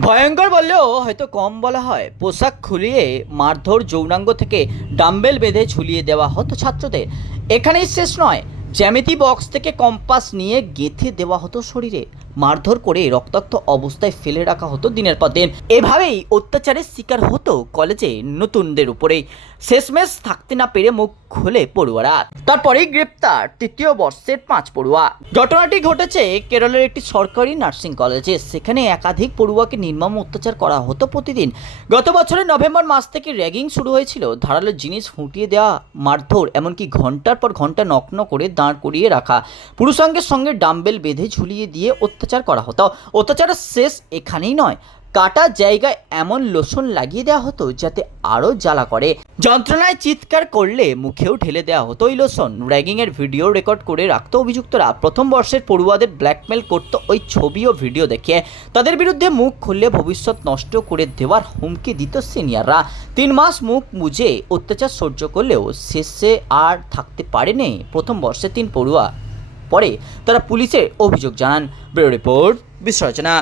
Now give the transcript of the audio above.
ভয়ঙ্কর বললেও হয়তো কম বলা হয়। পোশাক খুলিয়ে মারধর যৌনাঙ্গ থেকে ডাম্বেল বেঁধে ঝুলিয়ে দেওয়া হতো ছাত্রদের। এখানেই শেষ নয়। জ্যামিতি বক্স থেকে কম্পাস নিয়ে গেঁথে দেওয়া হতো শরীরে। মারধর করে রক্তাক্ত অবস্থায় ফেলে রাখা হতো দিনের পর দিন। এভাবেই অত্যাচারের শিকার হতো কলেজে নতুনদের উপরেই। শেষমেশ থাকতে না পেরে মুখ খুলে পড়ুয়ারা তারপরেই গ্রেপ্তার তৃতীয় বর্ষের পাঁচ পড়ুয়া। ঘটনাটি ঘটেছে কেরলের একটি সরকারি নার্সিং কলেজে। সেখানে একাধিক পড়ুয়াকে নির্মম অত্যাচার করা হতো প্রতিদিন। গত বছরের নভেম্বর মাস থেকে র্যাগিং শুরু হয়েছিল। ধারালো জিনিস ফুটিয়ে দেওয়া, মারধর, এমনকি ঘণ্টার পর ঘণ্টা নগ্ন করে দাঁড় করিয়ে রাখা। পুরুষাঙ্গের সঙ্গে ডাম্বেল বেঁধে ঝুলিয়ে দিয়ে অত্যাচার করা হতো। অত্যাচারের শেষ এখানেই নয়। কাটা জায়গায় এমন লোশন লাগিয়ে দেওয়া হতো যাতে আরও জ্বালা করে। যন্ত্রণায় চিৎকার করলে মুখেও ঢেলে দেওয়া হতো ওই লোশন। র্যাগিংয়ের ভিডিও রেকর্ড করে রাখতো অভিযুক্তরা। প্রথম বর্ষের পড়ুয়াদের ব্ল্যাকমেল করতো ওই ছবি ও ভিডিও দেখে। তাদের বিরুদ্ধে মুখ খুললে ভবিষ্যৎ নষ্ট করে দেওয়ার হুমকি দিত সিনিয়ররা। তিন মাস মুখ মুজে অত্যাচার সহ্য করলেও শেষে আর থাকতে পারেনি প্রথম বর্ষে তিন পড়ুয়া। পরে তারা পুলিশের অভিযোগ জানান। Bureau report বিশ্লেষণা